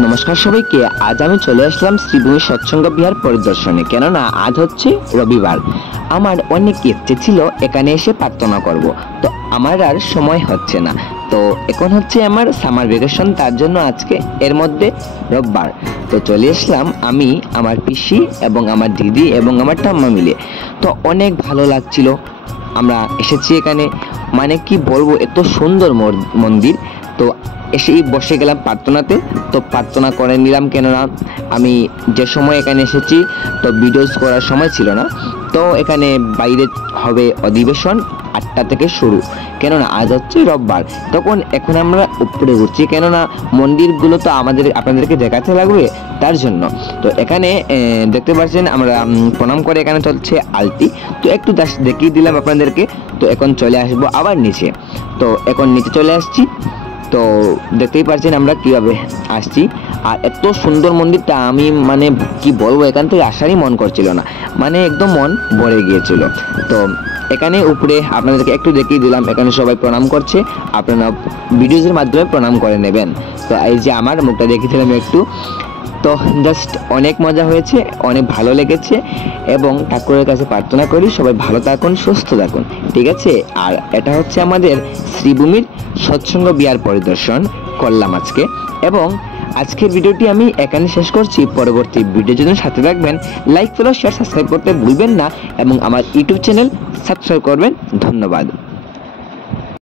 নমস্কার সবাইকে। আজ আমি চলে আসলাম শ্রীভূমি সৎসঙ্গ বিহার পরিদর্শনে, কেননা আজ হচ্ছে রবিবার। আমার অনেক ইচ্ছে ছিল এখানে এসে প্রার্থনা করব, তো আমার আর সময় হচ্ছে না। তো এখন হচ্ছে আমার সামার ভ্যাকেশন, তার জন্য আজকে এর মধ্যে রোববার। তো চলে আসলাম আমি, আমার পিসি এবং আমার দিদি এবং আমার ঠাম্মা মিলে। তো অনেক ভালো লাগছিল। আমরা এসেছি এখানে, মানে কি বলবো, এত সুন্দর মন্দির। তো এসেই বসে গেলাম প্রার্থনাতে। তো প্রার্থনা করে নিলাম, কেননা আমি যে সময় এখানে এসেছি তো ভিডিওস করার সময় ছিল না। তো এখানে বাইরে হবে অধিবেশন 8টা থেকে শুরু, কেননা আজ হচ্ছে রোববার। এখন আমরা উপরে উঠছি, কেননা মন্দিরগুলো তো আপনাদেরকে দেখাতে লাগবে, তার জন্য। তো এখানে দেখতে পাচ্ছেন আমরা প্রণাম করে এখানে চলছে আলতি। তো একটু দেখিয়ে দিলাম আপনাদেরকে। তো এখন চলে আসবো আবার নিচে। তো এখন নিচে চলে আসছি। তো দেখতেই পাচ্ছেন আমরা কিভাবে আসছি। আর এত সুন্দর মন্দিরটা, আমি মানে কি বলবো, এখান থেকে আসারই মন করছিল না, মানে একদম মন ভরে গিয়েছিল। তো এখানে উপরে আপনাদেরকে একটু দেখিয়ে দিলাম, এখানে সবাই প্রণাম করছে, আপনারা ভিডিওজের মাধ্যমে প্রণাম করে নেবেন। তো এই যে আমার মুখটা দেখিয়ে দিলাম একটু। তো জাস্ট অনেক মজা হয়েছে, অনেক ভালো লেগেছে, এবং ঠাকুরের কাছে প্রার্থনা করি সবাই ভালো থাকুন, সুস্থ থাকুন, ঠিক আছে। আর এটা হচ্ছে আমাদের শ্রীভূমির সৎসঙ্গ বিহার পরিদর্শন করলাম আজকে। এবং আজকের ভিডিওটি আমি এখানে শেষ করছি। পরবর্তী ভিডিওর জন্য সাথে থাকবেন, লাইক ফলো শেয়ার সাবস্ক্রাইব করতে ভুলবেন না, এবং আমার ইউটিউব চ্যানেল সাবস্ক্রাইব করবেন। ধন্যবাদ।